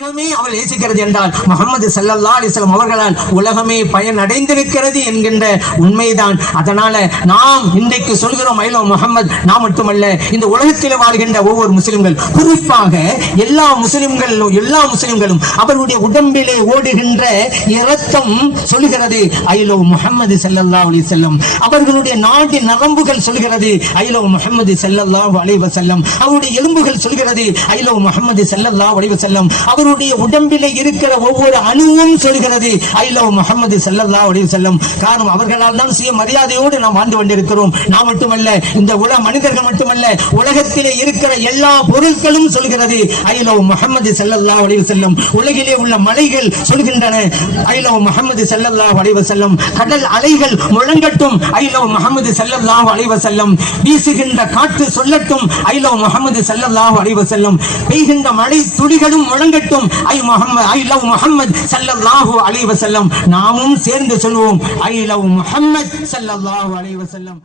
உலகமே அவள் நேசிக்கிறது என்றால் முகமது சல்லல்லா அலிஸ்லாம் அவர்களால் உலகமே பயன் அடைந்திருக்கிறது என்கின்ற உண்மைதான். அதனால நாம் இன்றைக்கு சொல்கிறோம் ஐலோ முகமது நாம் மட்டுமல்ல இந்த உலகத்தில் வாழ்கின்ற ஒவ்வொரு முஸ்லிம்கள். குறிப்பாக எல்லா முஸ்லிம்களும் எல்லா முஸ்லிம்களும் அவருடைய உடம்பிலே ஓடுகின்ற இரத்தம் சொல்கிறது ஐலோ முகமது சல்லல்லா அலி செல்லம் அவர்களுடைய நாடி நரம்புகள் சொல்கிறது ஐலோ முகமது சல்லல்லா அலி வசல்லம் அவருடைய எலும்புகள் சொல்கிறது ஐலோ முகமது சல்லல்லா அலி வசல்லம் அவருடைய உடம்பிலே இருக்கிற ஒவ்வொரு அணுவும் சொல்கிறது. ஐ லவ் முகமது செல்லல்லா அலி செல்லும் காரணம் அவர்களால் தான் சுய மரியாதையோடு நாம் வாழ்ந்து கொண்டிருக்கிறோம். நாம் மட்டுமல்ல இந்த உல மனிதர்கள் மட்டுமல்ல உலகத்திலே இருக்கிற எல்லா பொருட்களும் சொல்கிறது. ஐ லவ் முகமது செல்லல்லா அலி செல்லும் உலகிலே உள்ள மலைகள் சொல்கின்றன. ஐ லவ் முகமது செல்லல்லா அலி செல்லும் கடல் அலைகள் முழங்கட்டும். ஐ லவ் முகமது செல்லல்லா அலி செல்லும் வீசுகின்ற காற்று சொல்லட்டும். ஐ லவ் முகமது செல்லல்லா அலி செல்லும் பெய்கின்ற மழை துளிகளும் முழங்கட்டும். I Muhammad I love Muhammad சல்லல்லாஹு அலைஹி வஸல்லம். நாமும் சேர்ந்து சொல்வோம். ஐ லவ் முகமது சல்லல்லாஹு அலைஹி வஸல்லம்.